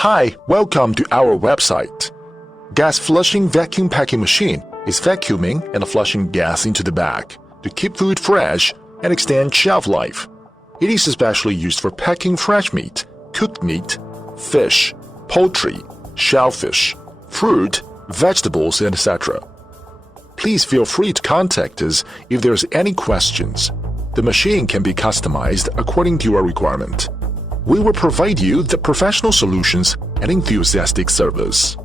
Hi, welcome to our website. Gas flushing vacuum packing machine is vacuuming and flushing gas into the bag to keep food fresh and extend shelf life. It is especially used for packing fresh meat, cooked meat, fish, poultry, shellfish, fruit, vegetables, etc. Please feel free to contact us if there's any questions. The machine can be customized according to your requirement. We will provide you the professional solutions and enthusiastic service.